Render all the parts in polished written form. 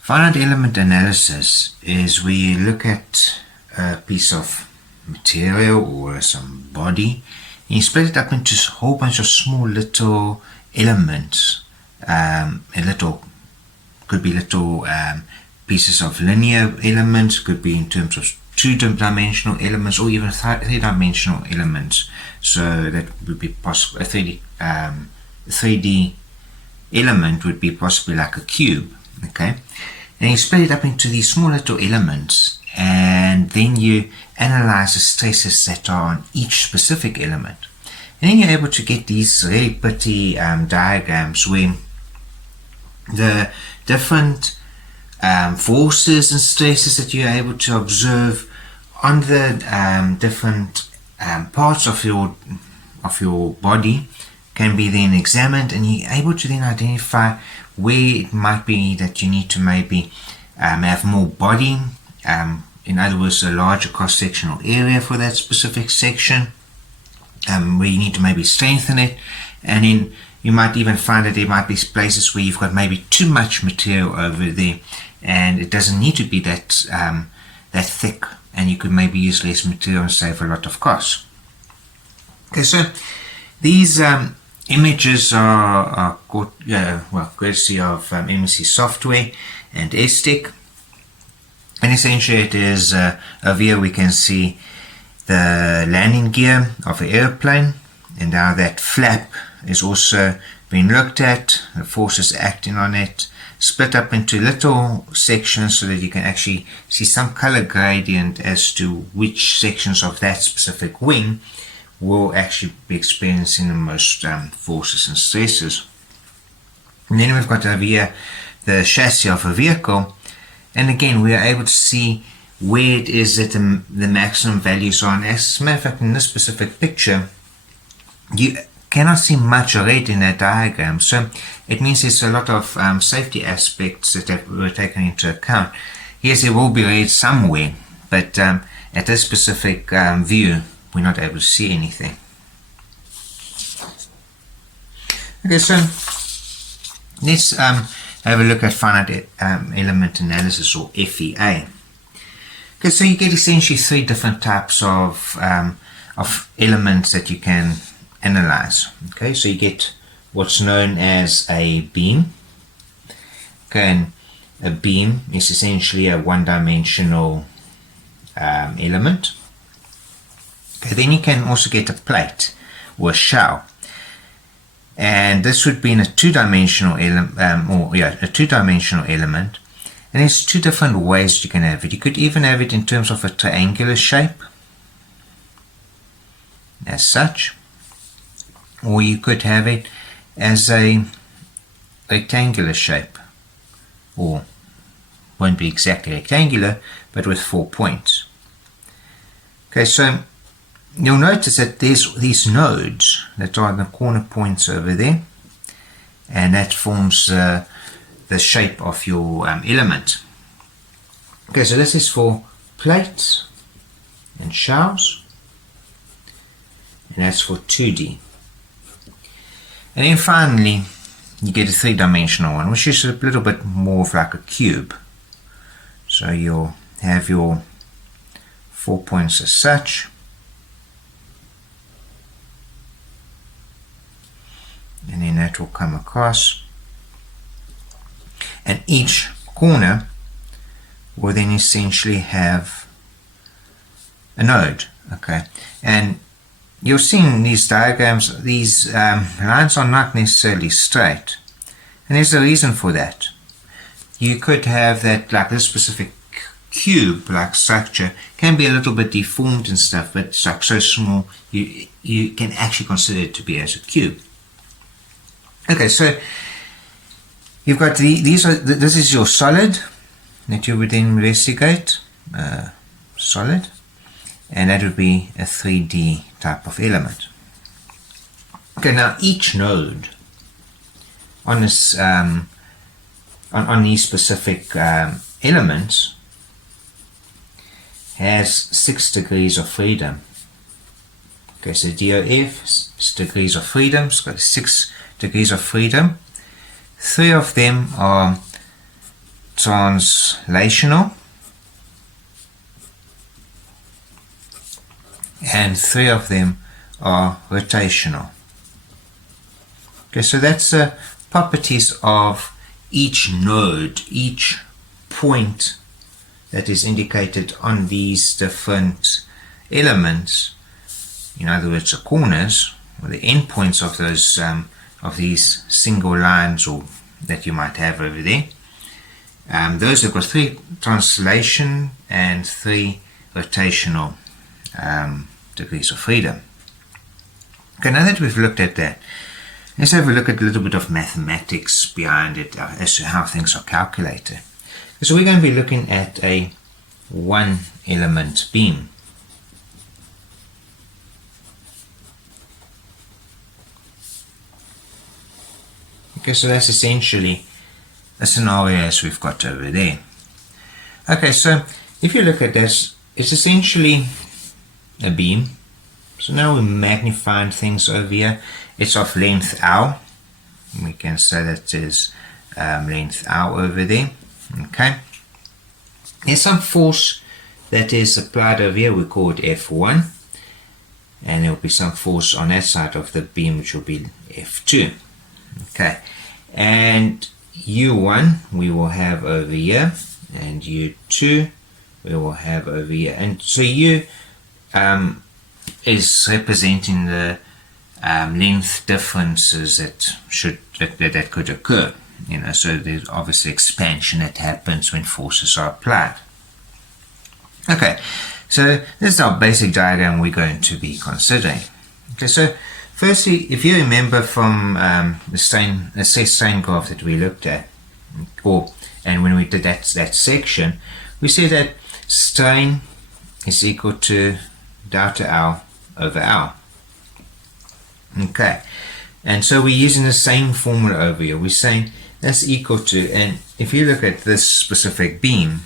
Finite element analysis is where you look at a piece of material or some body and you split it up into a whole bunch of small little elements. Could be little pieces of linear elements, could be in terms of two-dimensional elements, or even three-dimensional elements. So that would be possible. A 3D element would be possibly like a cube. Okay, and you split it up into these small little elements, and then you analyze the stresses that are on each specific element. And then you're able to get these really pretty diagrams where the different forces and stresses that you're able to observe on the different parts of your body can be then examined, and you're able to then identify where it might be that you need to maybe have more body, in other words a larger cross-sectional area for that specific section, where you need to maybe strengthen it. And then you might even find that there might be places where you've got maybe too much material over there and it doesn't need to be that thick, and you could maybe use less material and save a lot of cost. Okay, so these images are courtesy of MSC Software and STEC, and essentially it is over here we can see the landing gear of an airplane, and now that flap is also being looked at, the forces acting on it, split up into little sections so that you can actually see some color gradient as to which sections of that specific wing will actually be experiencing the most forces and stresses. And then we've got over here the chassis of a vehicle, and again we are able to see where it is that the maximum values are. And as a matter of fact, in this specific picture you cannot see much red in that diagram, so it means there's a lot of safety aspects that were taken into account. Yes, there will be red somewhere, but at this specific view we're not able to see anything. Okay, so let's have a look at finite element analysis, or FEA. Okay, so you get essentially three different types of elements that you can analyze. Okay, so you get what's known as a beam. Okay, and a beam is essentially a one-dimensional element. Okay, then you can also get a plate or a shell, and this would be in a two-dimensional two-dimensional element. And there's two different ways you can have it. You could even have it in terms of a triangular shape, as such, or you could have it as a rectangular shape, or won't be exactly rectangular, but with 4 points. Okay, so you'll notice that there's these nodes that are the corner points over there, and that forms the shape of your element. Okay, so this is for plates and shells, and that's for 2D. And then finally you get a three-dimensional one, which is a little bit more of like a cube. So you'll have your 4 points as such, and then that will come across, and each corner will then essentially have a node. Okay, and you'll see in these diagrams these lines are not necessarily straight, and there's a reason for that. You could have that, like this specific cube like structure can be a little bit deformed and stuff, but it's like so small you can actually consider it to be as a cube. Okay, so you've got this is your solid that you would then investigate, solid, and that would be a 3D type of element. Okay, now each node on this on these specific elements has 6 degrees of freedom. Okay, so DOF is degrees of freedom. It's got 6 degrees of freedom. 3 of them are translational, and 3 of them are rotational. Okay, so that's the properties of each node, each point that is indicated on these different elements. In other words, the corners or the endpoints of those of these single lines or that you might have over there. Those have got 3 translation and 3 rotational degrees of freedom. Okay, now that we've looked at that, let's have a look at a little bit of mathematics behind it as to how things are calculated. So we're going to be looking at a 1-element beam. Okay, so that's essentially a scenario as we've got over there. Okay, so if you look at this, it's essentially a beam. So now we're magnifying things over here. It's of length L. We can say that is length L over there. Okay. There's some force that is applied over here. We call it F1. And there will be some force on that side of the beam, which will be F2. Okay. And U1 we will have over here. And U2 we will have over here. And so U is representing the length differences that could occur. So there's obviously expansion that happens when forces are applied. Okay, so this is our basic diagram we're going to be considering. Okay, so firstly, if you remember from the strain graph that we looked at, and when we did that section, we said that strain is equal to delta L over L. Okay, and so we're using the same formula over here. We're saying that's equal to, and if you look at this specific beam,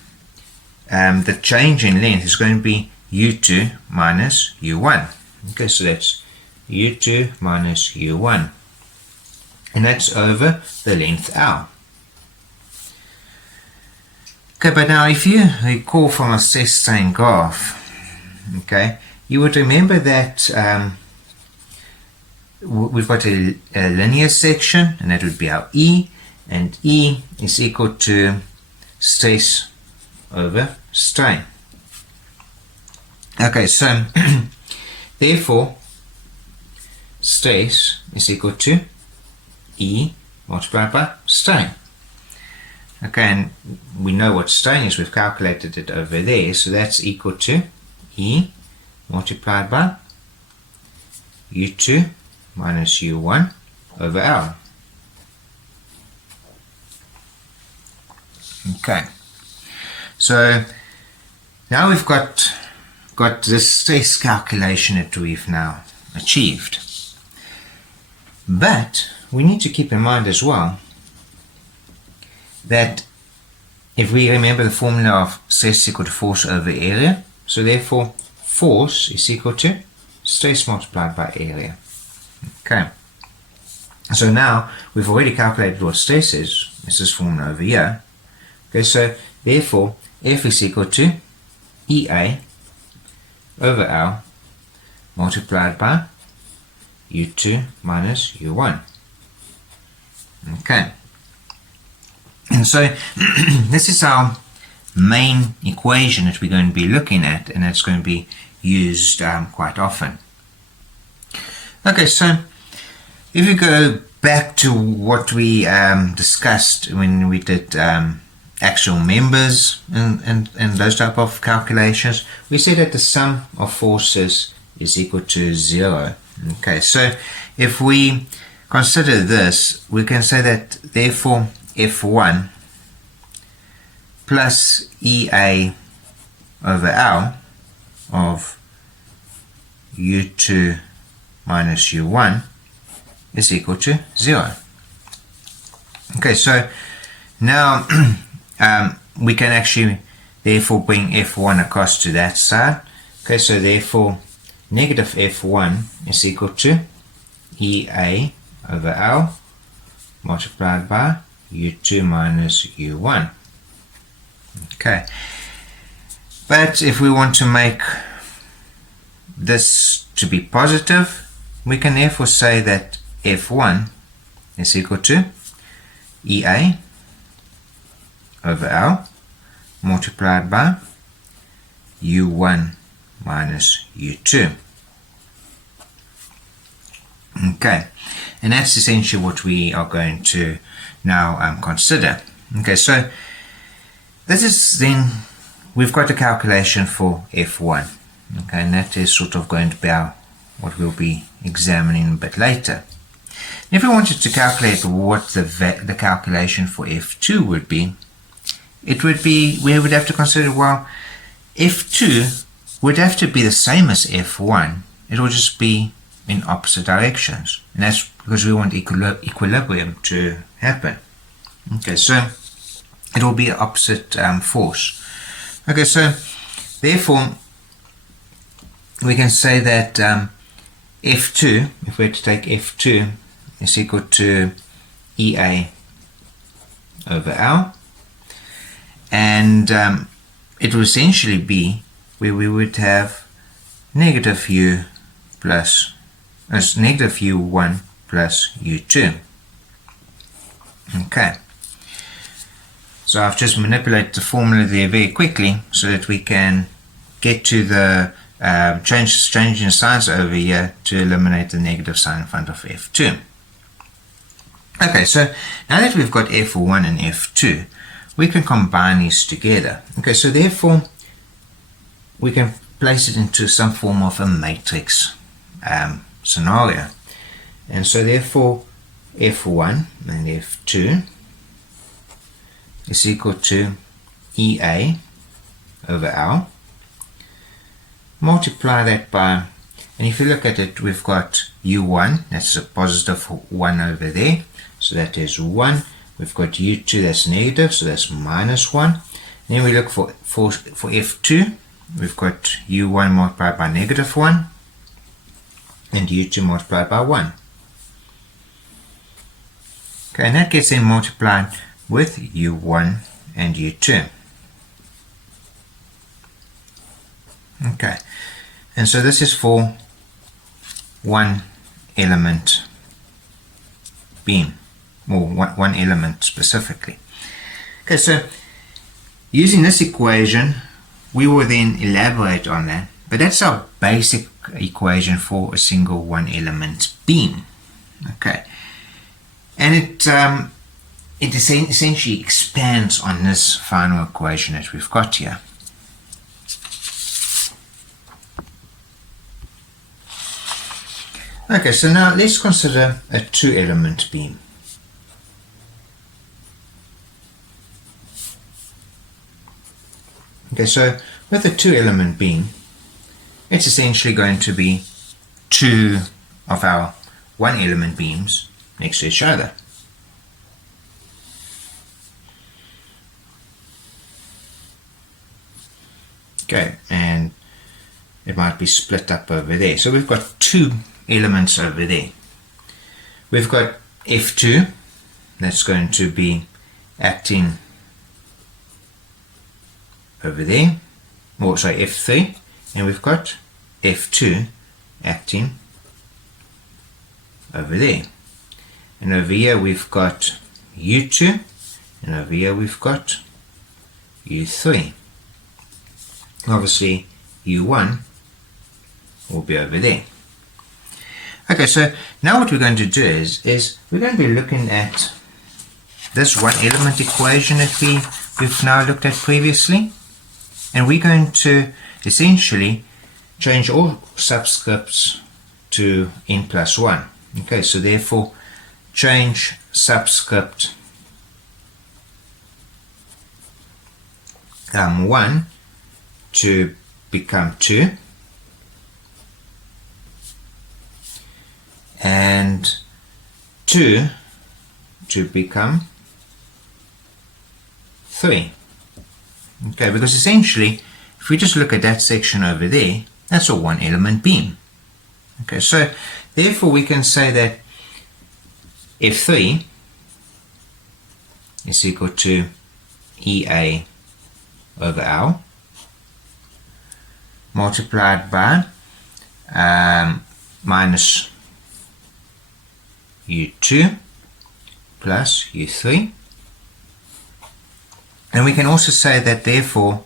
the change in length is going to be U2 minus U1. Okay, so that's U2 minus U1, and that's over the length L. Okay, but now if you recall from our strain graph, okay, you would remember that we've got a linear section, and that would be our E, and E is equal to stress over strain. Okay, so therefore stress is equal to E multiplied by strain. Okay, and we know what strain is, we've calculated it over there, so that's equal to E multiplied by U2 minus U1 over L. Okay, so now we've got this stress calculation that we've now achieved. But we need to keep in mind as well that if we remember the formula of stress equal to force over area, so therefore force is equal to stress multiplied by area. Okay, so now we've already calculated what stress is. It's this formula over here. Okay, so therefore F is equal to EA over L multiplied by U2 minus U1. Okay, and so this is our main equation that we're going to be looking at, and it's going to be used quite often. Okay, so if you go back to what we discussed when we did actual members and those type of calculations, we said that the sum of forces is equal to 0. Okay, so if we consider this, we can say that therefore F1 plus EA over L of U2 minus U1 is equal to 0. Okay, so now we can actually therefore bring F1 across to that side. Okay, so therefore negative F1 is equal to EA over L multiplied by U2 minus U1. Okay, but if we want to make this to be positive, we can therefore say that F1 is equal to EA over L multiplied by U1 minus U2. Okay, and that's essentially what we are going to now consider. Okay, so this is then, we've got a calculation for F1. Okay, and that is sort of going to be what we'll be examining a bit later. If we wanted to calculate what the calculation for F2 would be, it would be, we would have to consider, well, F2 would have to be the same as F1. It will just be in opposite directions, and that's because we want equilibrium to happen. Okay, so it will be opposite force. Okay, so therefore we can say that F2, if we were to take F2, is equal to EA over L, and it will essentially be where we would have negative U plus as negative U1 plus U2. Okay, so I've just manipulated the formula there very quickly so that we can get to the change in signs over here to eliminate the negative sign in front of F2. Okay, so now that we've got F1 and F2, we can combine these together. Okay, so therefore we can place it into some form of a matrix scenario. And so therefore F1 and F2 is equal to EA over L. Multiply that by, and if you look at it, we've got U1, that's a positive 1 over there, so that is 1. We've got U2, that's negative, so that's minus 1. And then we look for F2, we've got U1 multiplied by negative 1 and U2 multiplied by 1. Okay, and that gets then multiplied with U1 and U2. Okay, and so this is for one element beam, or one element specifically. Okay, so using this equation, we will then elaborate on that, but that's our basic equation for a single one element beam. Okay, and it essentially expands on this final equation that we've got here. Okay, so now let's consider a two-element beam. Okay, so with a two-element beam, it's essentially going to be two of our one-element beams next to each other. Okay, and it might be split up over there. So we've got two elements over there. We've got F2 that's going to be acting over there, or sorry, F3, and we've got F2 acting over there. And over here we've got U2, and over here we've got U3. Obviously U1 will be over there. Okay, so now what we're going to do is we're going to be looking at this one element equation that we've now looked at previously, and we're going to essentially change all subscripts to n plus 1. Okay, so therefore change subscript 1 to become 2, and 2 to become 3. Okay, because essentially if we just look at that section over there, that's a one element beam. Okay, so therefore we can say that F3 is equal to EA over L multiplied by minus U2 plus U3. And we can also say that therefore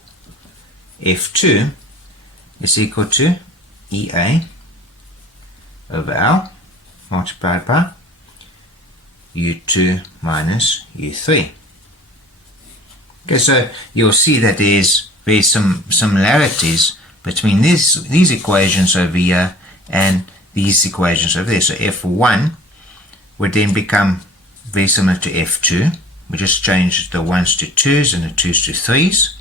F2 is equal to EA over L multiplied by U2 minus U3. Okay, so you'll see that there's very some similarities between these equations over here and these equations over there. So F1 would then become very similar to F2. We just changed the 1s to 2s and the 2s to 3s.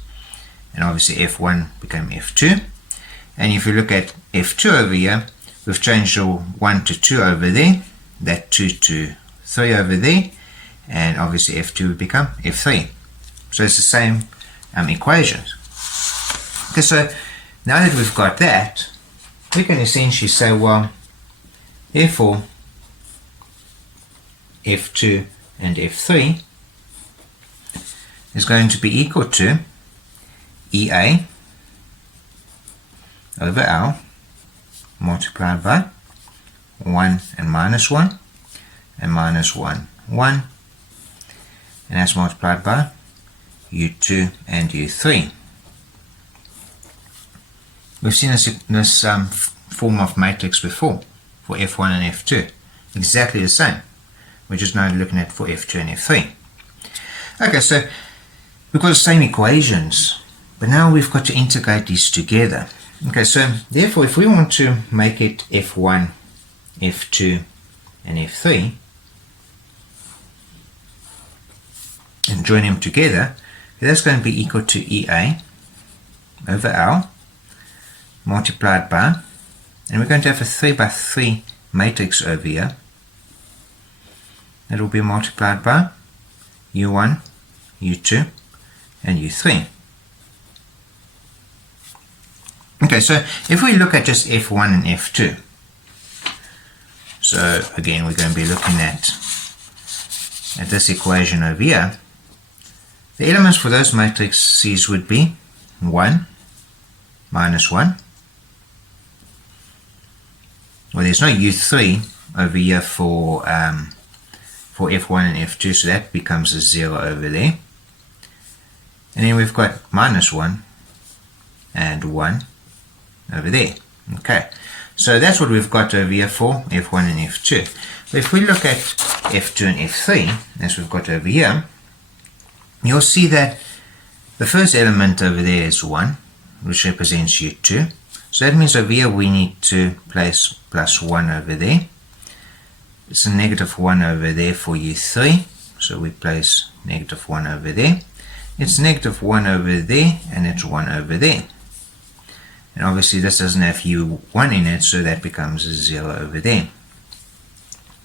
And obviously F1 became F2. And if you look at F2 over here, we've changed the 1 to 2 over there, that 2 to 3 over there, and obviously F2 would become F3. So it's the same equations. Okay, so now that we've got that, we can essentially say, well, therefore F2 and F3 is going to be equal to EA over L multiplied by 1 and minus 1 and minus 1, 1, and that's multiplied by U2 and U3. We've seen this form of matrix before for F1 and F2. Exactly the same. We're just now looking at for F2 and F3. Okay, so we've got the same equations, but now we've got to integrate these together. Okay, so therefore if we want to make it F1, F2, and F3, and join them together, that's going to be equal to EA over L multiplied by, and we're going to have a 3 by 3 matrix over here. That will be multiplied by U1, U2, and U3. Okay, so if we look at just F1 and F2, so again we're going to be looking at this equation over here. The elements for those matrices would be 1, minus 1. Well, there's no U3 over here for F1 and F2, so that becomes a 0 over there. And then we've got minus 1 and 1 over there. Okay, so that's what we've got over here for F1 and F2. But if we look at F2 and F3, as we've got over here, you'll see that the first element over there is 1, which represents U2. So that means over here we need to place plus 1 over there. It's a negative 1 over there for U3, so we place negative 1 over there. It's negative 1 over there, and it's 1 over there. And obviously this doesn't have U1 in it, so that becomes a 0 over there.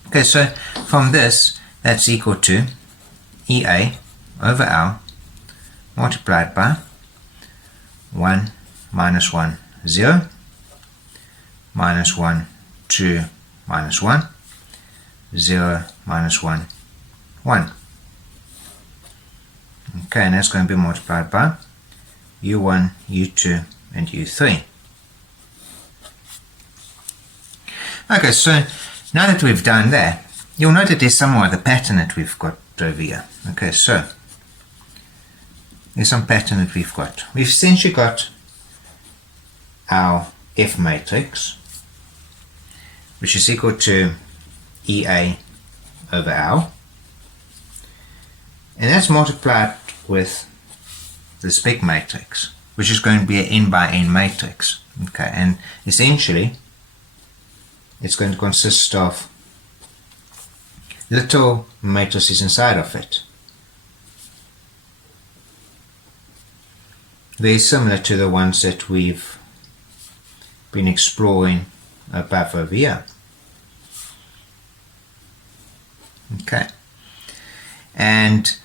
Okay, so from this, that's equal to EA over L multiplied by 1, minus 1, 0, minus 1, 2, minus 1, 0, minus 1, 1. Okay, and that's going to be multiplied by U1, U2, and U3. Okay, so now that we've done that, you'll note that there's somewhat the pattern that we've got over here. Okay, so there's some pattern that we've got. We've essentially got our F matrix, which is equal to EA over L, and that's multiplied with the spec matrix, which is going to be an n by n matrix. Okay, and essentially it's going to consist of little matrices inside of it, very similar to the ones that we've been exploring above over here. Okay, and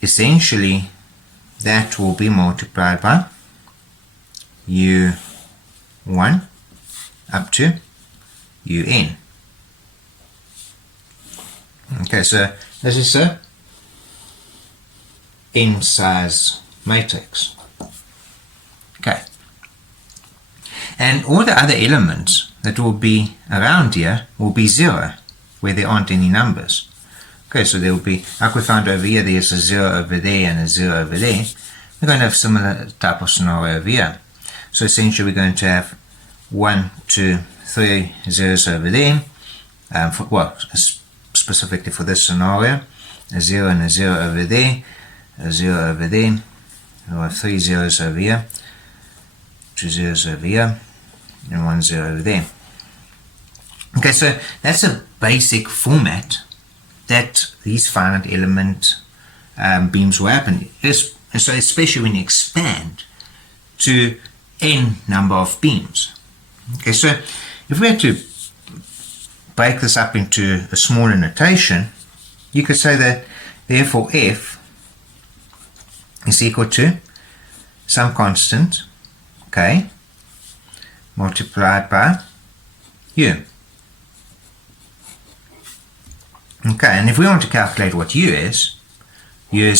essentially that will be multiplied by U1 up to UN. Okay, so this is a n size matrix. And all the other elements that will be around here will be 0, where there aren't any numbers. Okay, so there will be, like we found over here, there's a 0 over there and a 0 over there. We're going to have similar type of scenario over here. So essentially we're going to have 1, 2, 3 zeros over there. Specifically for this scenario, a 0 and a 0 over there, a 0 over there. We'll have 3 zeros over here, 2 zeros over here, and 1 0 over there. Okay, so that's a basic format that these finite element beams will happen. So especially when you expand to n number of beams. Okay, so if we had to break this up into a smaller notation, you could say that therefore f is equal to some constant, k, multiplied by u. Okay, and if we want to calculate what u is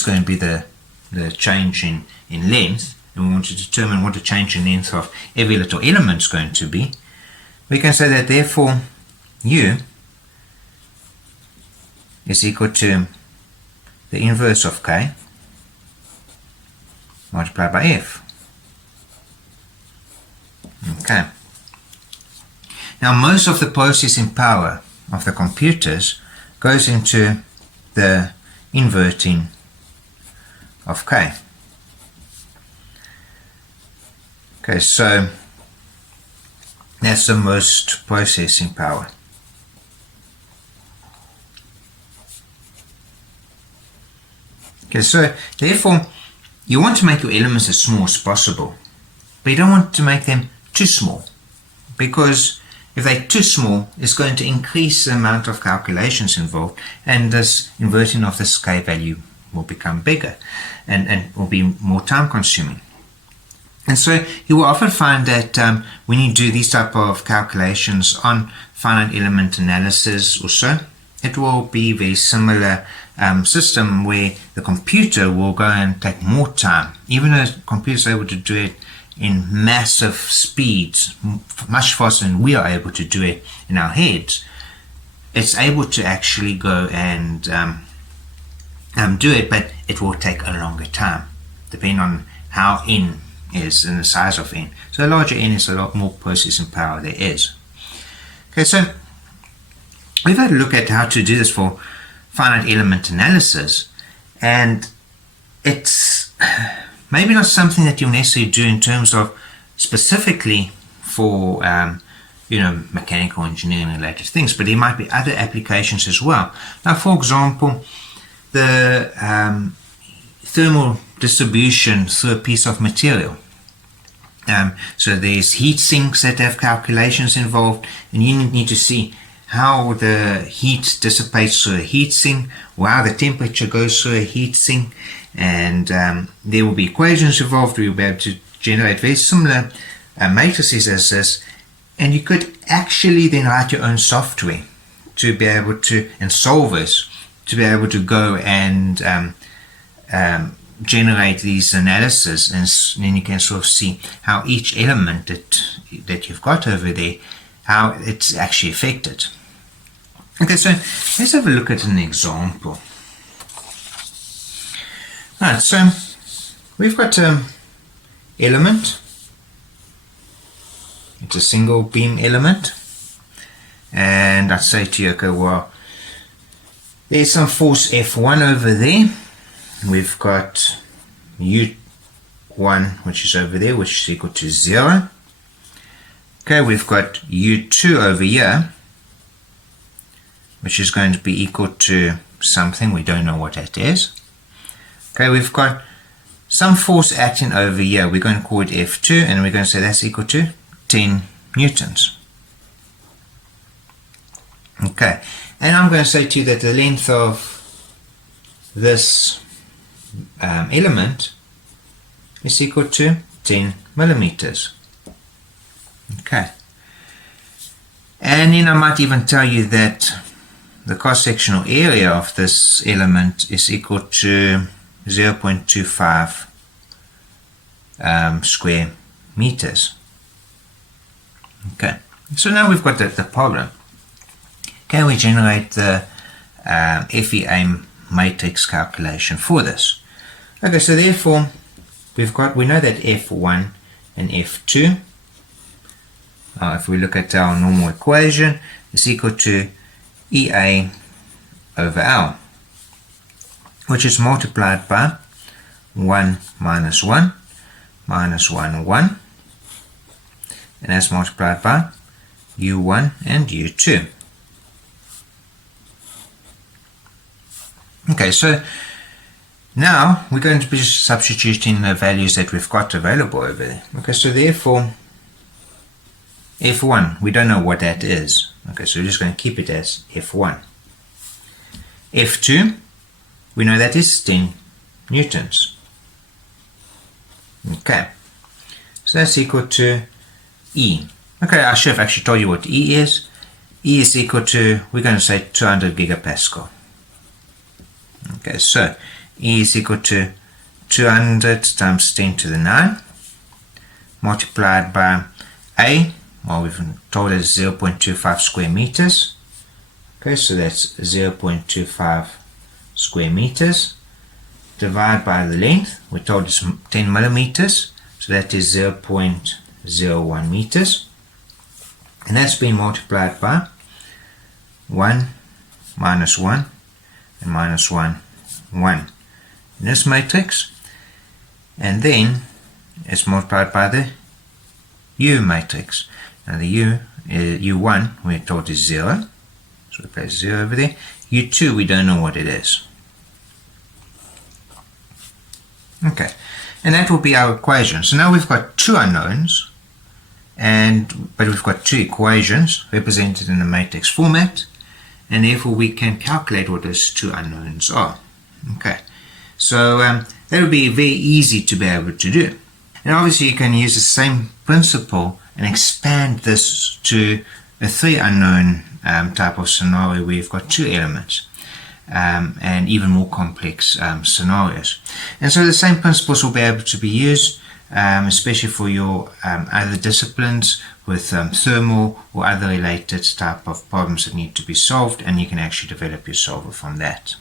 going to be the change in length, and we want to determine what the change in length of every little element is going to be, we can say that therefore u is equal to the inverse of k multiplied by f. Okay. Now most of the processing power of the computers goes into the inverting of k. Okay, so that's the most processing power. Okay, so therefore you want to make your elements as small as possible, but you don't want to make them too small, because if they're too small, it's going to increase the amount of calculations involved, and this inverting of this k value will become bigger and will be more time consuming. And so you will often find that when you do these type of calculations on finite element analysis or so, it will be very similar system where the computer will go and take more time. Even though the computer is able to do it in massive speeds, much faster than we are able to do it in our heads, it's able to actually go and do it, but it will take a longer time, depending on how n is and the size of n. So a larger n is a lot more processing power there is. Okay, so we've had a look at how to do this for finite element analysis, and it's maybe not something that you'll necessarily do in terms of specifically for mechanical engineering related things, but there might be other applications as well. Now, for example, the thermal distribution through a piece of material. So there's heat sinks that have calculations involved, and you need to see how the heat dissipates through a heat sink, or how the temperature goes through a heat sink, and there will be equations involved. We'll be able to generate very similar matrices as this, and you could actually then write your own software to be able to, and solvers, to be able to go and generate these analyses, and then you can sort of see how each element that you've got over there, how it's actually affected. Okay, so let's have a look at an example. Alright, so we've got an element. It's a single beam element, and I say to you, okay, well, there's some force F1 over there. We've got U1, which is over there, which is equal to 0. Okay, we've got U2 over here, which is going to be equal to something. We don't know what that is. Okay, we've got some force acting over here. We're going to call it F2, and we're going to say that's equal to 10 newtons. Okay, and I'm going to say to you that the length of this element is equal to 10 millimeters. Okay, and then I might even tell you that the cross-sectional area of this element is equal to 0.25 square meters. Okay, so now we've got the problem. Can we generate the FEA matrix calculation for this? Okay, so therefore we know that F1 and F2, if we look at our normal equation, is equal to EA over L, which is multiplied by 1 minus 1 minus 1, 1, and that's multiplied by U1 and U2. Okay, so now we're going to be substituting the values that we've got available over there. Okay, so therefore F1, we don't know what that is. Okay, so we're just going to keep it as F1. F2, we know that is 10 newtons. Okay, so that's equal to E. Okay, I should have actually told you what E is. E is equal to, we're going to say 200 gigapascal. Okay, so E is equal to 200 times 10 to the 9 multiplied by A, well, we've told it 0.25 square meters. Okay, so that's 0.25 square meters. Divide by the length, we're told it's 10 millimeters, so that is 0.01 meters. And that's been multiplied by 1 minus 1 and minus 1, 1 in this matrix. And then it's multiplied by the U matrix. Now the U1 we're told is 0, so we place 0 over there. U2 we don't know what it is. Okay, and that will be our equation. So now we've got two unknowns, but we've got two equations represented in the matrix format, and therefore we can calculate what those two unknowns are. Okay, so that would be very easy to be able to do. And obviously you can use the same principle and expand this to a three unknown type of scenario where you've got two elements. And even more complex scenarios. And so the same principles will be able to be used, especially for your other disciplines with thermal or other related type of problems that need to be solved, and you can actually develop your solver from that.